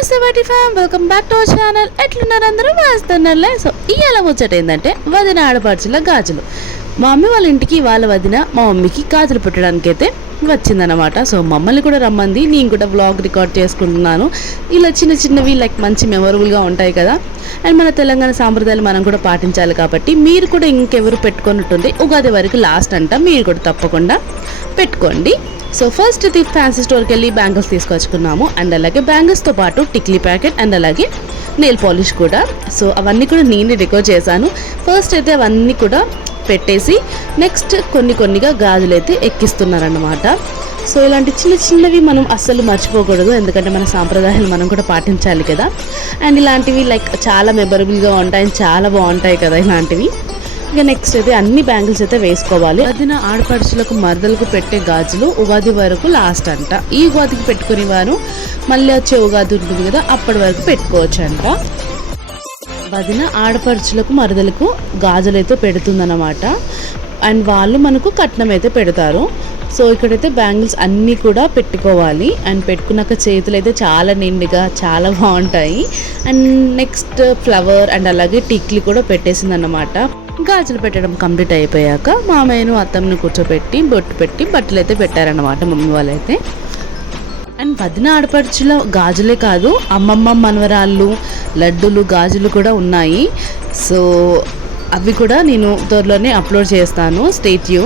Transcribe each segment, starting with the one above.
నమస్తే వాటి fam welcome back to our channel ఎట్లున్నారు అందరూ? వేస్తున్నారులే సో ఇవాళ ముచ్చట ఏంటంటే వదిన ఆడపడుచుల గాజులు. మా మమ్మీ వాళ్ళ ఇంటికి వాళ్ళ వదిన మా మమ్మీకి గాజులు పెట్టడానికి అయితే వచ్చిందనమాట సో మమ్మల్ని కూడా రమ్మంది. నేను కూడా వ్లాగ్ రికార్డ్ చేసుకుంటున్నాను. ఇలా చిన్న చిన్నవి లైక్ మంచి మెమొరబుల్గా ఉంటాయి కదా. అండ్ మన తెలంగాణ సాంప్రదాయాలు మనం కూడా పాటించాలి కాబట్టి మీరు కూడా ఇంకెవరు పెట్టుకున్నట్టుంది ఉగాది వరకు లాస్ట్ అంట. మీరు కూడా తప్పకుండా పెట్టుకోండి. సో ఫస్ట్ ది ఫ్యాన్సీ స్టోర్కి వెళ్ళి బ్యాంగిల్స్ తీసుకొచ్చుకున్నాము. అండ్ అలాగే బ్యాంగిల్స్తో పాటు టిక్లీ ప్యాకెట్ అండ్ అలాగే నెయిల్ పాలిష్ కూడా. సో అవన్నీ కూడా నేనే డెకోర్ చేశాను. ఫస్ట్ అయితే అవన్నీ కూడా పెట్టేసి నెక్స్ట్ కొన్ని కొన్నిగా గాజులు అయితే ఎక్కిస్తున్నారన్నమాట. సో ఇలాంటి చిన్న చిన్నవి మనం అస్సలు మర్చిపోకూడదు. ఎందుకంటే మన సాంప్రదాయాలు మనం కూడా పాటించాలి కదా. అండ్ ఇలాంటివి లైక్ చాలా మెమరబుల్గా ఉంటాయి. చాలా బాగుంటాయి కదా ఇలాంటివి. ఇక నెక్స్ట్ అయితే అన్ని బ్యాంగిల్స్ అయితే వేసుకోవాలి. వదిన ఆడపడుచులకు మరదలకు పెట్టే గాజులు ఉగాది వరకు లాస్ట్ అంట. ఈ ఉగాదికి పెట్టుకునే వారు మళ్ళీ వచ్చే ఉగాది ఉంటుంది కదా అప్పటి వరకు పెట్టుకోవచ్చు అంట వదిన ఆడపడుచులకు మరదలకు గాజులు అయితే పెడుతుందన్నమాట. అండ్ వాళ్ళు మనకు కట్నం అయితే పెడతారు. సో ఇక్కడైతే బ్యాంగిల్స్ అన్నీ కూడా పెట్టుకోవాలి. అండ్ పెట్టుకున్నాక చేతులు అయితే చాలా నిండుగా చాలా బాగుంటాయి. అండ్ నెక్స్ట్ ఫ్లవర్ అండ్ అలాగే టిక్లీ కూడా పెట్టేసింది అన్నమాట గాజులు పెట్టడం కంప్లీట్ అయిపోయాక మామయ్యను అత్తమ్ని కూర్చోబెట్టి బొట్టు పెట్టి బట్టలు అయితే పెట్టారన్నమాట మమ్మీ వాళ్ళైతే. అండ్ వదిన ఆడపడుచులో గాజులే కాదు అమ్మమ్మ మనవరాళ్ళు లడ్డూలు గాజులు కూడా ఉన్నాయి. సో అవి కూడా నేను త్వరలోనే అప్లోడ్ చేస్తాను. స్టేట్యూ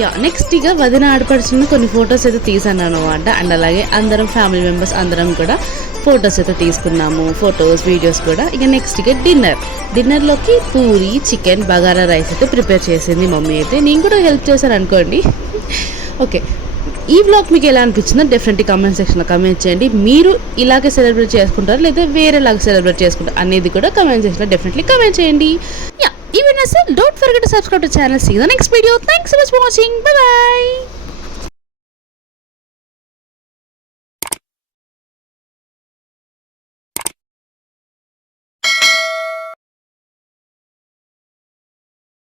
యా నెక్స్ట్ ఇక వదిన ఆడపడుచున్న కొన్ని ఫొటోస్ అయితే తీసాను అనమాట అండ్ అలాగే అందరం ఫ్యామిలీ మెంబర్స్ అందరం కూడా ఫొటోస్ అయితే తీసుకున్నాము. ఫొటోస్ వీడియోస్ కూడా. ఇక నెక్స్ట్ ఇక డిన్నర్ డిన్నర్లోకి పూరి చికెన్ బగారా రైస్ అయితే ప్రిపేర్ చేసింది మమ్మీ అయితే. నేను కూడా హెల్ప్ చేశాను అనుకోండి. ఓకే ఈ బ్లాగ్ మీకు ఎలా అనిపించిందో డెఫినెట్లీ కామెంట్ సెక్షన్లో కమెంట్ చేయండి. మీరు ఇలాగే సెలబ్రేట్ చేసుకుంటారు? లేదా వేరేలాగా సెలబ్రేట్ చేసుకుంటారు? అనేది కూడా కమెంట్ సెక్షన్లో డెఫినెట్లీ కమెంట్ చేయండి. even as well don't forget to subscribe to the channel. See you in the next video. Thanks so much for watching. Bye bye